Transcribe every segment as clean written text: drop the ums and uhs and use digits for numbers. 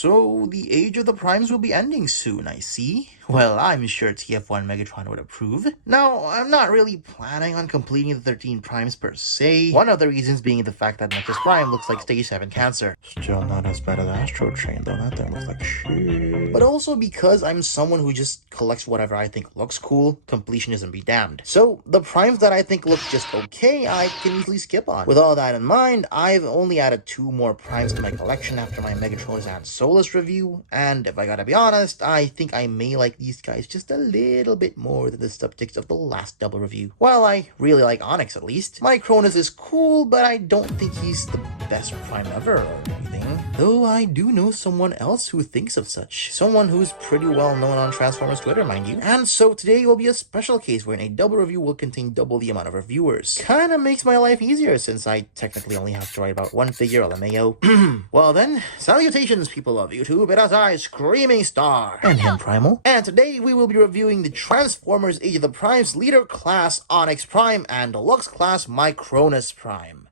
So, the age of the primes will be ending soon, I see. Well, I'm sure TF1 Megatron would approve. Now, I'm not really planning on completing the 13 primes per se. One of the reasons being the fact that Nexus Prime looks like stage 7 cancer. Still not as bad as Astro Train, though. That thing looks like shit. But also because I'm someone who just collects whatever I think looks cool, completionism be damned. So, the primes that I think look just okay, I can easily skip on. With all that in mind, I've only added 2 more primes to my collection after my Megatronus and Solus review, and if I gotta be honest, I think I may like these guys just a little bit more than the subjects of the last double review. While I really like Onyx at least, Micronus is cool, but I don't think he's the best prime ever or anything. Though I do know someone else who thinks of such. Someone who's pretty well known on Transformers Twitter, mind you. And so today will be a special case wherein a double review will contain double the amount of reviewers. Kinda makes my life easier since I technically only have to write about one figure, LMAO. Well then, salutations people of YouTube, it is I, Screaming Star, and him Primal. And today we will be reviewing the Transformers Age of the Primes Leader Class Onyx Prime and Deluxe Class Micronus Prime.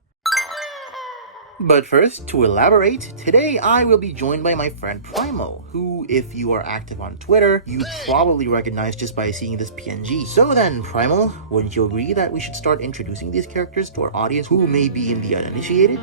But first, to elaborate, today I will be joined by my friend Primal, who, if you are active on Twitter, you probably recognize just by seeing this PNG. So then, Primal, wouldn't you agree that we should start introducing these characters to our audience who may be in the uninitiated?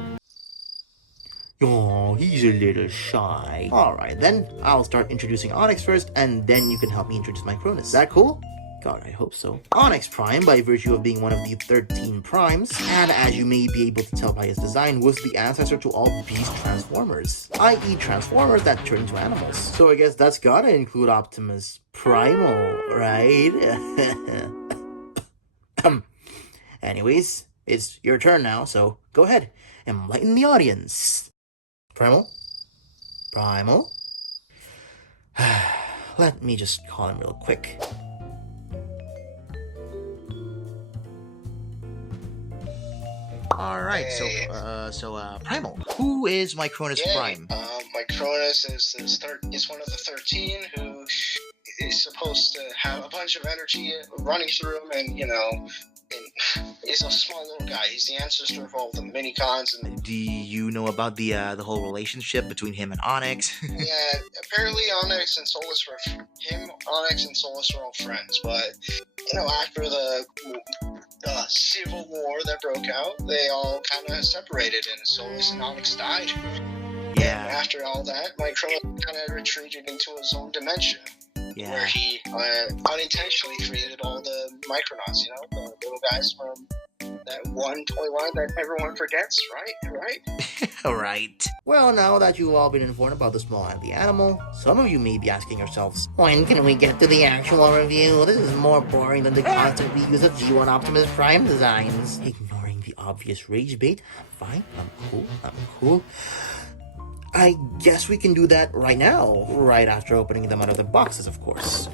Oh, he's a little shy. Alright then, I'll start introducing Onyx first, and then you can help me introduce Micronus. Is that cool? God, I hope so. Onyx Prime, by virtue of being one of the 13 primes, and as you may be able to tell by his design, was the ancestor to all beast Transformers, i.e. Transformers that turn into animals. So I guess that's gotta include Optimus Primal, right? Anyways, it's your turn now, so go ahead, enlighten the audience. Primal? Primal? Let me just call him real quick. Alright, so Primal, who is Micronus Prime? Micronus is one of the 13 who is supposed to have a bunch of energy running through him, and, you know, he's a small little guy. He's the ancestor of all the mini-cons. And do you know about the whole relationship between him and Onyx? Yeah, apparently Onyx and Solus were all friends, but, you know, after the Civil War that broke out, they all kind of separated, and Solus and Onyx died. Yeah. And after all that, Micronus kind of retreated into his own dimension. Yeah. Where he unintentionally created all the Micronauts, you know, the little guys from that one toy line that everyone forgets, right? Alright. Well, now that you've all been informed about the small ugly animal, some of you may be asking yourselves, when can we get to the actual review? This is more boring than the constant reuse of G1 Optimus Prime designs. Ignoring the obvious rage bait, fine, I'm cool. I guess we can do that right now, right after opening them out of their boxes, of course.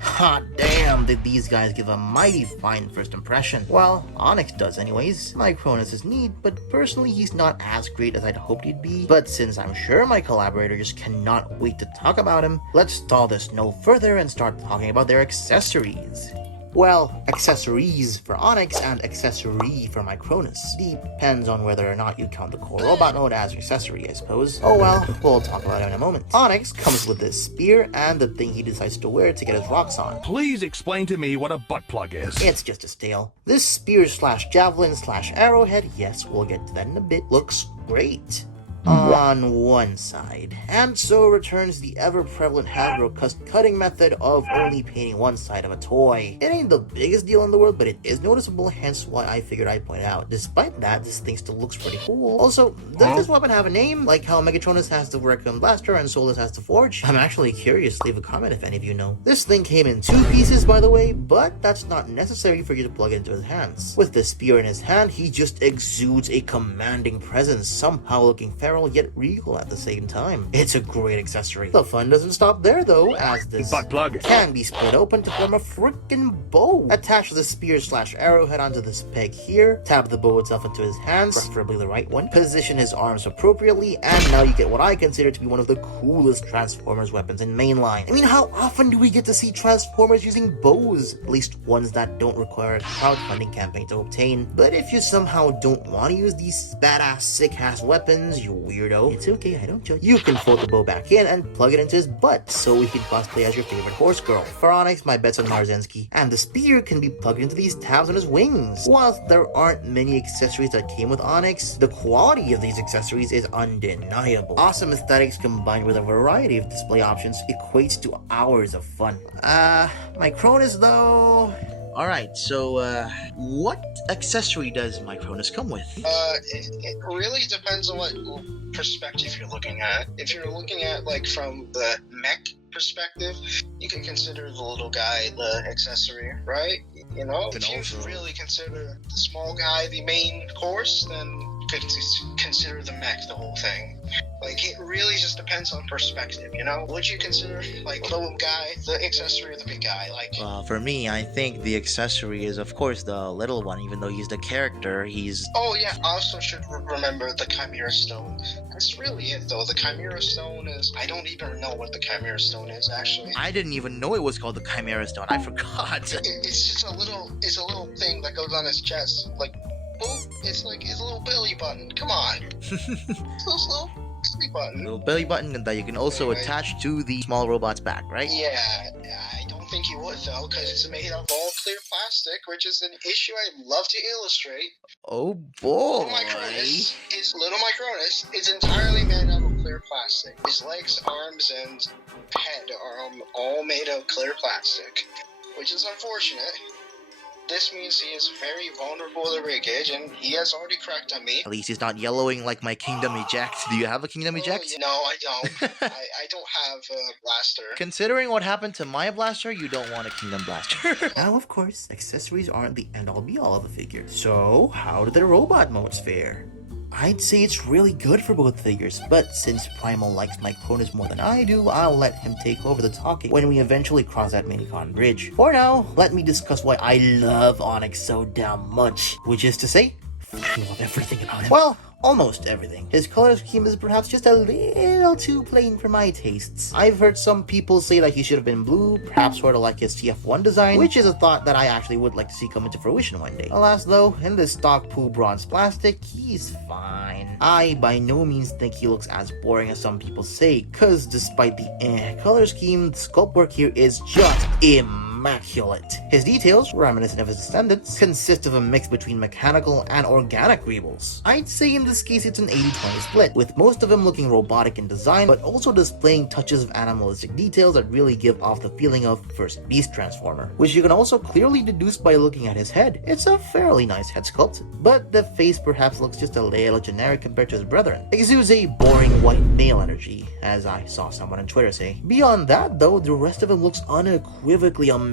Hot damn, did these guys give a mighty fine first impression. Well, Onyx does anyways. Micronus is neat, but personally he's not as great as I'd hoped he'd be. But since I'm sure my collaborator just cannot wait to talk about him, let's stall this no further and start talking about their accessories. Well, accessories for Onyx and accessory for Micronus. Depends on whether or not you count the core robot mode as accessory, I suppose. Oh well, we'll talk about it in a moment. Onyx comes with this spear and the thing he decides to wear to get his rocks on. Please explain to me what a butt plug is. It's just a stale. This spear slash javelin slash arrowhead, yes, we'll get to that in a bit, looks great on one side, and so returns the ever-prevalent Hasbro cutting method of only painting one side of a toy. It ain't the biggest deal in the world, but it is noticeable, hence why I figured I'd point it out. Despite that, this thing still looks pretty cool. Also, does this weapon have a name? Like how Megatronus has the Recon Blaster and Solus has the Forge? I'm actually curious, leave a comment if any of you know. This thing came in 2 pieces, by the way, but that's not necessary for you to plug it into his hands. With the spear in his hand, he just exudes a commanding presence, somehow looking feral yet regal at the same time. It's a great accessory. The fun doesn't stop there though, as this butt plug can be split open to form a frickin' bow. Attach the spear slash arrowhead onto this peg here, tap the bow itself into his hands, preferably the right one, position his arms appropriately, and now you get what I consider to be one of the coolest Transformers weapons in mainline. I mean, how often do we get to see Transformers using bows? At least ones that don't require a crowdfunding campaign to obtain. But if you somehow don't want to use these badass sick-ass weapons, you weirdo. It's okay, I don't judge. You can fold the bow back in and plug it into his butt, so he can cosplay as your favorite horse girl. For Onyx, my bet's on Marzensky. And the spear can be plugged into these tabs on his wings. Whilst there aren't many accessories that came with Onyx, the quality of these accessories is undeniable. Awesome aesthetics combined with a variety of display options equates to hours of fun. Micronus though... Alright, so, what accessory does Micronus come with? It really depends on what perspective you're looking at. If you're looking at, like, from the mech perspective, you can consider the little guy the accessory, right? You know, if you really consider the small guy the main course, then you could consider the mech the whole thing. Like, it really just depends on perspective, you know? Would you consider, like, the little guy the accessory or the big guy? Like, for me, I think the accessory is, of course, the little one. Even though he's the character, he's... Oh, yeah, also should remember the Chimera Stone. That's really it, though. The Chimera Stone is... I don't even know what the Chimera Stone is, actually. I didn't even know it was called the Chimera Stone. I forgot. It's just a little thing that goes on his chest. Like, boop, it's like his little belly button. Come on. little button. Little belly button that you can also attach to the small robot's back, right? Yeah, I don't think you would though, because it's made of all clear plastic, which is an issue I'd love to illustrate. Oh boy! Little Micronus is entirely made out of clear plastic. His legs, arms, and head are all made of clear plastic, which is unfortunate. This means he is very vulnerable to breakage, and he has already cracked on me. At least he's not yellowing like my Kingdom Eject. Do you have a Kingdom Eject? No, I don't. I don't have a blaster. Considering what happened to my blaster, you don't want a Kingdom Blaster. Now, of course, accessories aren't the end-all be-all of the figure. So, how did the robot modes fare? I'd say it's really good for both figures, but since Primal likes Micronus more than I do, I'll let him take over the talking when we eventually cross that minicon bridge. For now, let me discuss why I love Onyx so damn much, which is to say, I love everything about him. Well, almost everything. His color scheme is perhaps just a little too plain for my tastes. I've heard some people say that he should have been blue, perhaps sort of like his TF1 design, which is a thought that I actually would like to see come into fruition one day. Alas though, in this stock poo bronze plastic, he's fine. I by no means think he looks as boring as some people say, cause despite the color scheme, the sculpt work here is just immaculate. His details, reminiscent of his descendants, consist of a mix between mechanical and organic rebels. I'd say in this case it's an 80-20 split, with most of him looking robotic in design, but also displaying touches of animalistic details that really give off the feeling of first Beast Transformer, which you can also clearly deduce by looking at his head. It's a fairly nice head sculpt, but the face perhaps looks just a little generic compared to his brethren. Exudes a boring white male energy, as I saw someone on Twitter say. Beyond that though, the rest of him looks unequivocally amazing.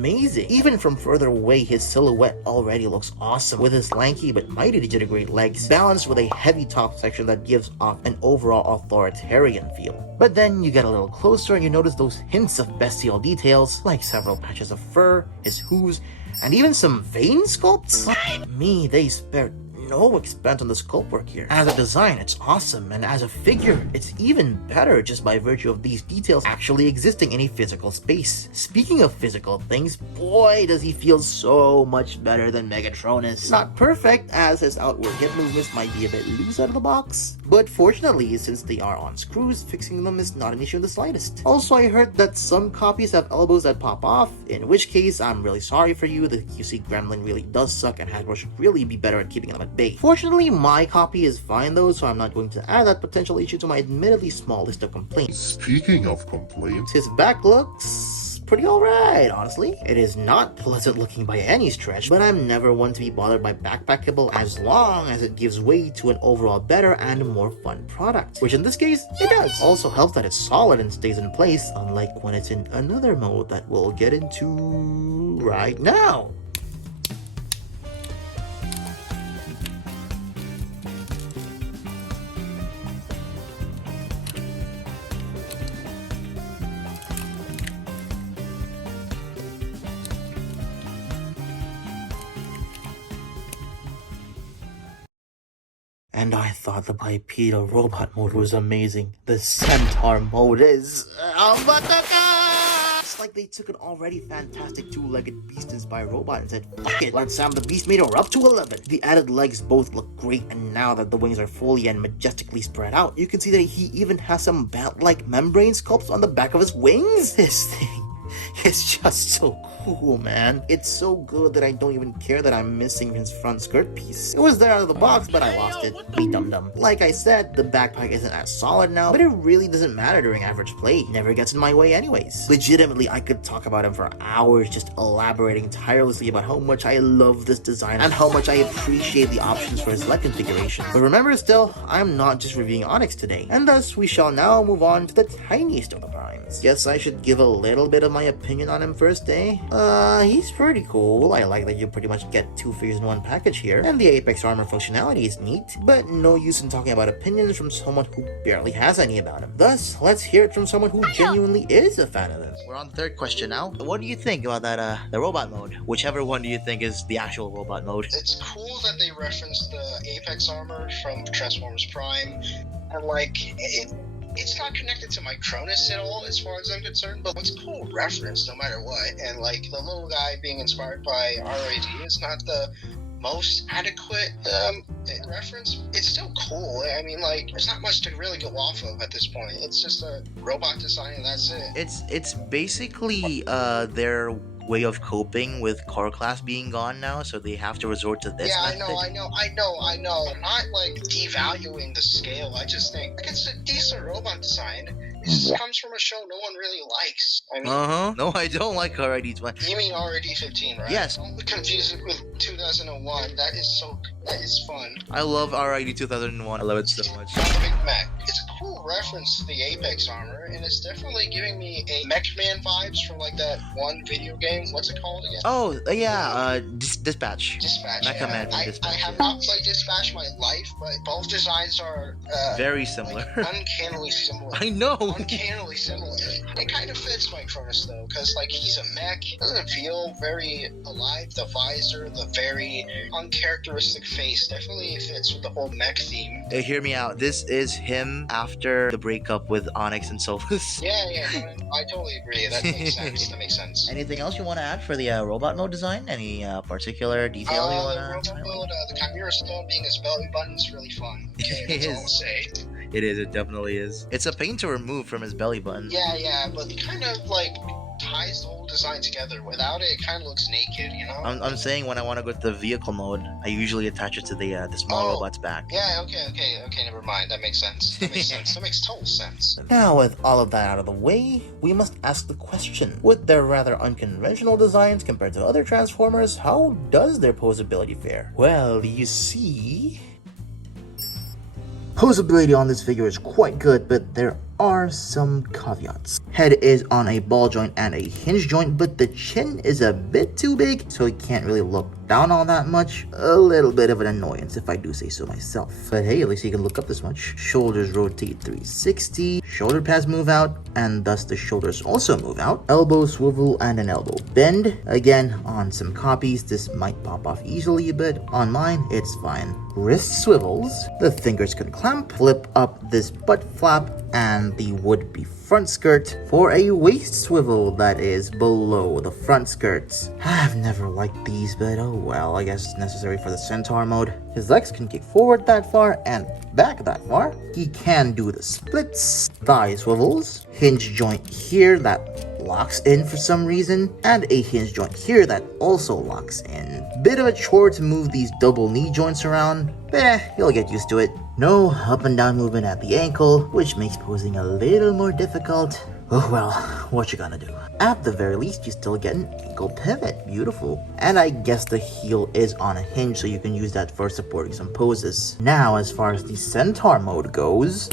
Even from further away, his silhouette already looks awesome, with his lanky but mighty digitigrade legs, balanced with a heavy top section that gives off an overall authoritarian feel. But then you get a little closer and you notice those hints of bestial details, like several patches of fur, his hooves, and even some vein sculpts. But me, they spared no expense on the sculpt work here. As a design, it's awesome, and as a figure, it's even better just by virtue of these details actually existing in a physical space. Speaking of physical things, boy does he feel so much better than Megatronus. Not perfect, as his outward hip movements might be a bit loose out of the box, but fortunately, since they are on screws, fixing them is not an issue in the slightest. Also, I heard that some copies have elbows that pop off, in which case, I'm really sorry for you. The QC Gremlin really does suck, and Hasbro should really be better at keeping them at bay. Fortunately, my copy is fine though, so I'm not going to add that potential issue to my admittedly small list of complaints. Speaking of complaints, his back looks pretty alright, honestly. It is not pleasant looking by any stretch, but I'm never one to be bothered by backpackable as long as it gives way to an overall better and more fun product, which in this case, it does. Also helps that it's solid and stays in place, unlike when it's in another mode that we'll get into right now. And I thought the bipedal robot mode was amazing. The centaur mode is... It's like they took an already fantastic two-legged beast-inspired robot and said, fuck it, let's have the beast meter up to 11. The added legs both look great, and now that the wings are fully and majestically spread out, you can see that he even has some bat-like membrane sculpts on the back of his wings. This thing, it's just so cool, man. It's so good that I don't even care that I'm missing his front skirt piece. It was there out of the box, but I lost it. Be dum-dum. Like I said, the backpack isn't as solid now, but it really doesn't matter during average play. It never gets in my way anyways. Legitimately, I could talk about him for hours, just elaborating tirelessly about how much I love this design and how much I appreciate the options for his leg configuration. But remember still, I'm not just reviewing Onyx today, and thus we shall now move on to the tiniest of the primes. Guess I should give a little bit of my opinion on him first, eh? He's pretty cool. I like that you pretty much get two figures in one package here, and the Apex armor functionality is neat, but no use in talking about opinions from someone who barely has any about him. Thus, let's hear it from someone who genuinely is a fan of him. We're on the third question now. What do you think about that, the robot mode? Whichever one do you think is the actual robot mode? It's cool that they referenced the Apex armor from Transformers Prime, and like, it's not connected to Micronus at all as far as I'm concerned, but it's a cool reference no matter what. And like the little guy being inspired by RAD is not the most adequate reference. It's still cool. I mean, like, there's not much to really go off of at this point. It's just a robot design and that's it. It's basically their way of coping with core class being gone now, so they have to resort to this method. I know. I'm not like devaluing the scale. I just think like it's a decent robot design. This comes from a show no one really likes. I mean, No, I don't like RID-20. You mean RID-15, right? Yes. Don't confuse it with 2001. That is fun. I love RID-2001. I love it so much. I'm a big mech. It's a cool reference to the Apex armor, and it's definitely giving me a Mech-Man vibes from like that one video game. What's it called again? Oh, yeah, Dispatch. Dispatch. Mech Man from I Dispatch. have not played Dispatch my life, but both designs are very similar. Like, uncannily similar. I know. Uncannily similar. It kind of fits Micronus though, because like he's a mech. It doesn't feel very alive. The visor, the very uncharacteristic face, definitely fits with the whole mech theme. Hear me out. This is him after the breakup with Onyx and Solus. Yeah, I totally agree. That makes sense. That makes sense. Anything else you want to add for the robot mode design? Any particular detail you want to robot mode, the Chimera Stone being his belly button is really fun. Okay, that's all I'll say. It is. It definitely is. It's a pain to remove from his belly button. Yeah, but kind of like ties the whole design together. Without it, it kind of looks naked, you know? I'm saying when I want to go to the vehicle mode, I usually attach it to the small robot's back. Yeah, okay, never mind. That makes sense. That makes total sense. Now, with all of that out of the way, we must ask the question. With their rather unconventional designs compared to other Transformers, how does their posability fare? Well, you see... Posability on this figure is quite good, but there are some caveats. Head is on a ball joint and a hinge joint, but the chin is a bit too big, so he can't really look down all that much. A little bit of an annoyance, if I do say so myself. But hey, at least he can look up this much. Shoulders rotate 360, shoulder pads move out, and thus the shoulders also move out. Elbow swivel and an elbow bend. Again, on some copies, this might pop off easily, but on mine, it's fine. Wrist swivels, the fingers can clamp, flip up this butt flap, and the would-be front skirt for a waist swivel that is below the front skirts. I've never liked these, but oh well, I guess it's necessary for the Centaur mode. His legs can kick forward that far and back that far. He can do the splits, thigh swivels, hinge joint here that locks in for some reason, and a hinge joint here that also locks in. Bit of a chore to move these double knee joints around, but you'll get used to it. No up and down movement at the ankle, which makes posing a little more difficult. Oh well, what you gonna do? At the very least, you still get an ankle pivot. Beautiful. And I guess the heel is on a hinge, so you can use that for supporting some poses. Now, as far as the Centaur mode goes,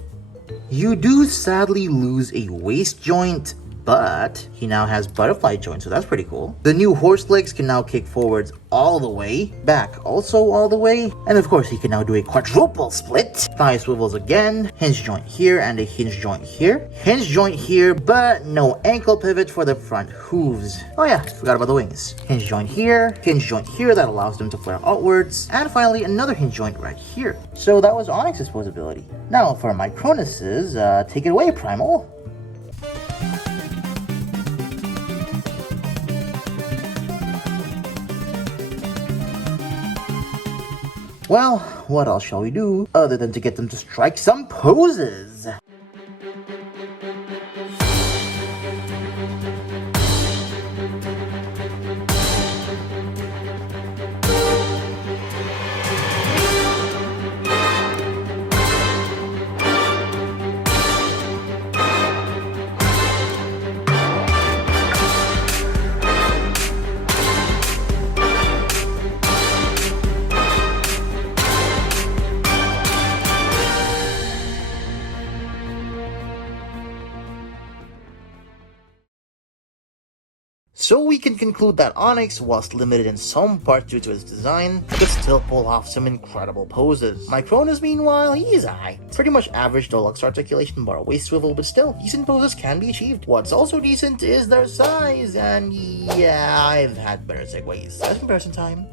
you do sadly lose a waist joint, but he now has butterfly joints, so that's pretty cool. The new horse legs can now kick forwards all the way, back also all the way, and of course he can now do a quadruple split. Thigh swivels again, hinge joint here and a hinge joint here, but no ankle pivot for the front hooves. Oh yeah, forgot about the wings. Hinge joint here that allows them to flare outwards, and finally another hinge joint right here. So that was Onyx's posability. Now for Micronus's, take it away, Primal. Well, what else shall we do other than to get them to strike some poses? So we can conclude that Onyx, whilst limited in some part due to its design, could still pull off some incredible poses. Micronus, meanwhile, he's aight. Pretty much average deluxe articulation bar waist swivel, but still, decent poses can be achieved. What's also decent is their size, and yeah, I've had better segues. That's comparison time.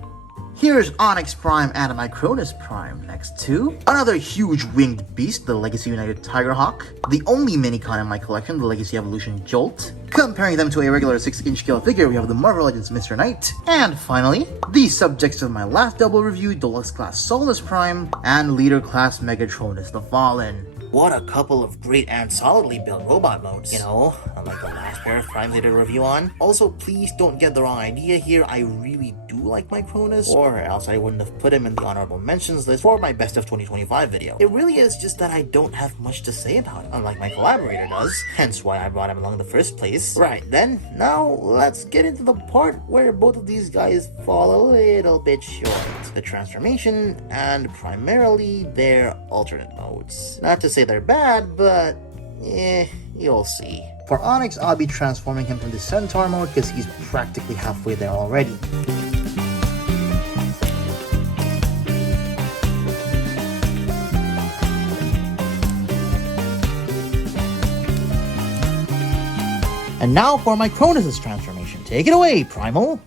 Here's Onyx Prime and a Micronus Prime next to another huge winged beast, the Legacy United Tigerhawk, the only minicon in my collection, the Legacy Evolution Jolt. Comparing them to a regular 6-inch scale figure, we have the Marvel Legends Mr. Knight, and finally, the subjects of my last double review, Deluxe Class Solus Prime and Leader Class Megatronus the Fallen. What a couple of great and solidly built robot modes, you know, unlike the last pair of Primes I did a review on. Also, please don't get the wrong idea here, I really do like Micronus, or else I wouldn't have put him in the honorable mentions list for my best of 2025 video. It really is just that I don't have much to say about him, unlike my collaborator does, hence why I brought him along in the first place. Right then, now let's get into the part where both of these guys fall a little bit short. The transformation, and primarily their alternate modes. Not to say they're bad, but you'll see. For Onyx, I'll be transforming him from the Centaur mode because he's practically halfway there already. And now for Micronus' transformation. Take it away, Primal!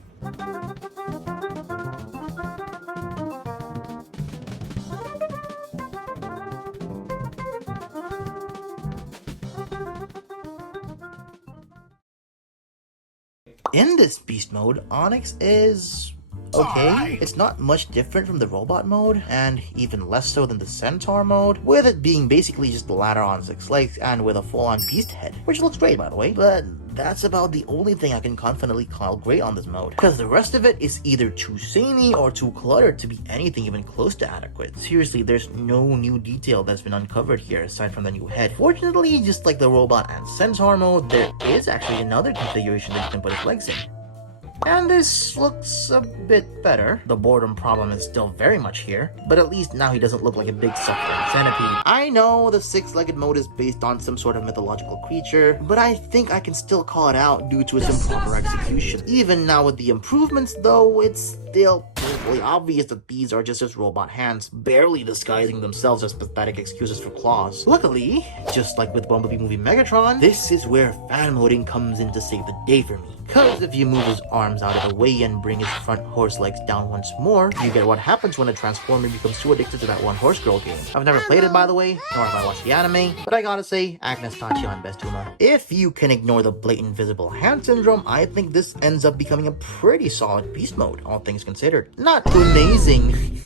In this beast mode, Onyx is okay. It's not much different from the robot mode, and even less so than the centaur mode, with it being basically just the ladder on 6 legs and with a full-on beast head, which looks great by the way, but that's about the only thing I can confidently call great on this mode, because the rest of it is either too samey or too cluttered to be anything even close to adequate. Seriously, there's no new detail that's been uncovered here aside from the new head. Fortunately, just like the robot and centaur mode, there is actually another configuration that you can put his legs in. And this looks a bit better. The boredom problem is still very much here, but at least now he doesn't look like a big suffering centipede. I know the 6-legged mode is based on some sort of mythological creature, but I think I can still call it out due to its improper execution. Even now with the improvements though, it's still painfully obvious that these are just his robot hands, barely disguising themselves as pathetic excuses for claws. Luckily, just like with Bumblebee movie Megatron, this is where fan moding comes in to save the day for me. Cause if you move his arms out of the way and bring his front horse legs down once more, you get what happens when a Transformer becomes too addicted to that one horse girl game. I've never played it by the way, nor have I watched the anime, but I gotta say, Agnes Tachi on Best Huma. If you can ignore the blatant visible hand syndrome, I think this ends up becoming a pretty solid beast mode, all things considered. Not amazing.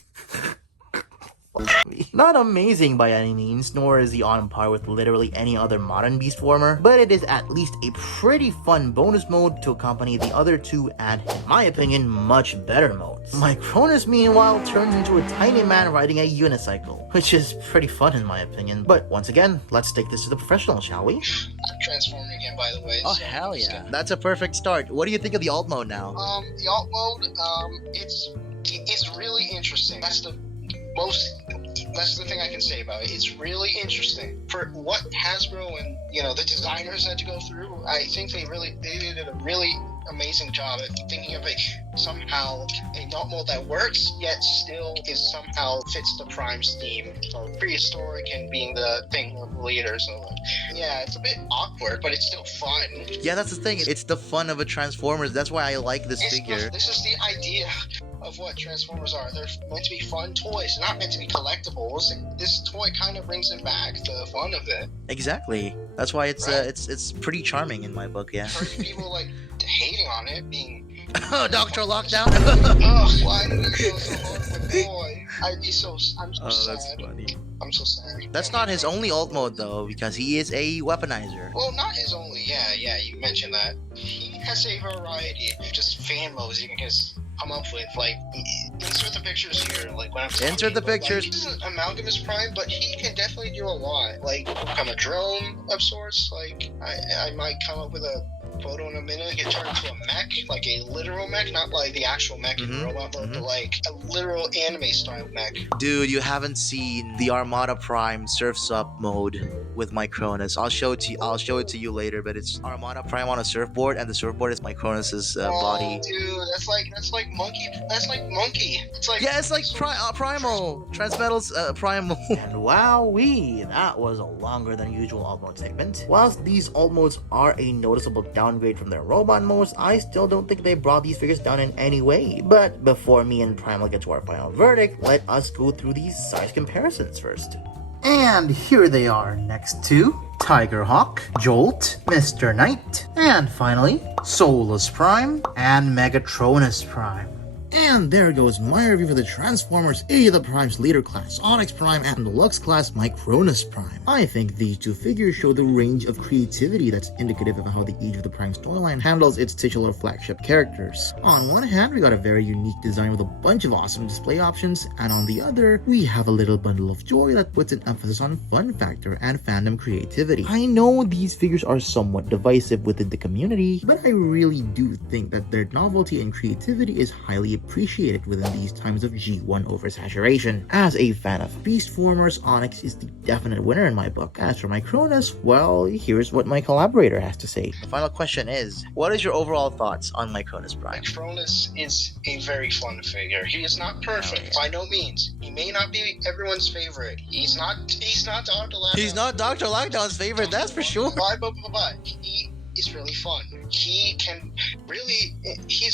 Not amazing by any means, nor is he on par with literally any other modern beast former, but it is at least a pretty fun bonus mode to accompany the other two and, in my opinion, much better modes. Micronus, meanwhile, turns into a tiny man riding a unicycle, which is pretty fun in my opinion. But once again, let's take this to the professional, shall we? I'm transforming him, by the way. Oh, so hell yeah. That's a perfect start. What do you think of the alt mode now? The alt mode, it's really interesting. That's the thing I can say about it. It's really interesting. For what Hasbro and, the designers had to go through, I think they did a really amazing job at thinking of somehow a alt mode that works, yet still somehow fits the Prime's theme. So prehistoric and being the thing of the leader. So, yeah, it's a bit awkward, but it's still fun. Yeah, that's the thing. It's the fun of a Transformers. That's why I like this figure. This is the idea of what Transformers are. They're meant to be fun toys, not meant to be collectibles. This toy kind of brings it back, the fun of it. Exactly. That's why it's pretty charming in my book. Yeah. For people hating on it, being Dr. Lockdown. Oh, why did he go so hard with boy? I'm so Oh, sad. that's funny. I'm so sad. That's not his only alt mode though, because he is a weaponizer. Well, not his only. Yeah, you mentioned that. He has a variety of just fan modes you can just come up with. Like, insert the pictures here. Like when I'm talking, Insert the pictures. Like, he doesn't amalgam his prime, but he can definitely do a lot. Like become a drone of sorts. Like I might come up with a photo in a minute, get turned into a mech, like a literal mech, not like the actual mech in robot mode, but like a literal anime style mech. Dude, you haven't seen the Armada Prime Surfs Up mode with Micronus. I'll show it to you later, but it's Armada Prime on a surfboard, and the surfboard is Micronus's body. Dude, that's like monkey. It's like Yeah, it's like Primal. Transmetal's Primal. And wowee, that was a longer than usual alt mode segment. Whilst these alt modes are a noticeable downgrade from their robot modes, I still don't think they brought these figures down in any way. But before me and Primal get to our final verdict, let us go through these size comparisons first. And here they are next to Tigerhawk, Jolt, Mr. Knight, and finally, Solus Prime and Megatronus Prime. And there goes my review for the Transformers Age of the Primes Leader class, Onyx Prime, and Deluxe class Micronus Prime. I think these two figures show the range of creativity that's indicative of how the Age of the Prime storyline handles its titular flagship characters. On one hand, we got a very unique design with a bunch of awesome display options, and on the other, we have a little bundle of joy that puts an emphasis on fun factor and fandom creativity. I know these figures are somewhat divisive within the community, but I really do think that their novelty and creativity is highly appreciated within these times of G1 oversaturation. As a fan of Beast Formers, Onyx is the definite winner in my book. As for Micronus, well, here's what my collaborator has to say. The final question is, what is your overall thoughts on Micronus Prime? Micronus is a very fun figure. He is not perfect, by no means. He may not be everyone's favorite. He's not Dr. Lockdown. He's not Dr. Lockdown's favorite, that's for sure. But he is really fun. He can really, he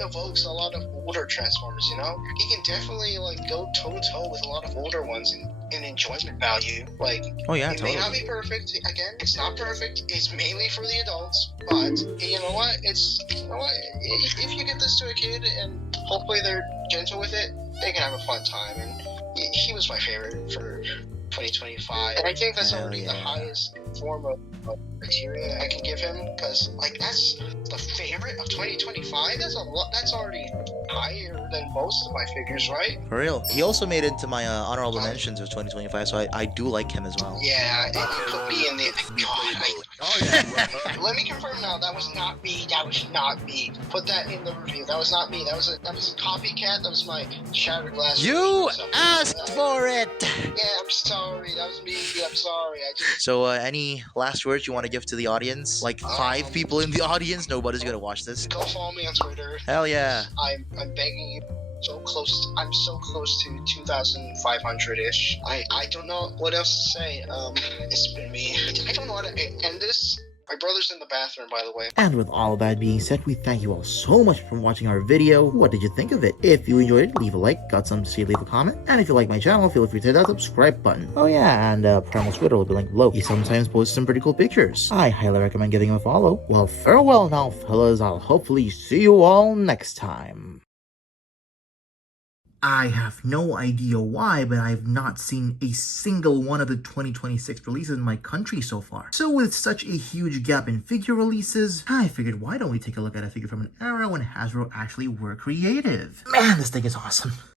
evokes a lot of older Transformers, you know? He can definitely, like, go toe-to-toe with a lot of older ones in enjoyment value. Like, oh yeah, it may not be perfect. Again, it's not perfect. It's mainly for the adults. But, you know what? If you get this to a kid and hopefully they're gentle with it, they can have a fun time. And he was my favorite for 2025, and I think that's already the highest form of criteria I can give him, because like that's the favorite of 2025. That's a lot. That's already higher than most of my figures, right? For real. He also made it into my honorable mentions of 2025, so I do like him as well. Yeah, and you put me in the. God, let me confirm now. That was not me. Put that in the review. That was not me. That was a copycat. That was my shattered glass. You asked for it. Yeah, I'm sorry. That was me. I'm sorry. So, any last words you want to give to the audience? Like 5 people in the audience. Nobody's gonna watch this. Go follow me on Twitter. Hell yeah. I'm begging you. I'm so close to 2,500-ish. I don't know what else to say. It's been me. I don't know how to end this. My brother's in the bathroom, by the way. And with all that being said, we thank you all so much for watching our video. What did you think of it? If you enjoyed it, leave a like. Got something to say, leave a comment. And if you like my channel, feel free to hit that subscribe button. Oh yeah, and Primal's Twitter will be linked below. He sometimes posts some pretty cool pictures. I highly recommend giving him a follow. Well, farewell now, fellas. I'll hopefully see you all next time. I have no idea why, but I've not seen a single one of the 2026 releases in my country so far. So with such a huge gap in figure releases, I figured why don't we take a look at a figure from an era when Hasbro actually were creative. Man, this thing is awesome.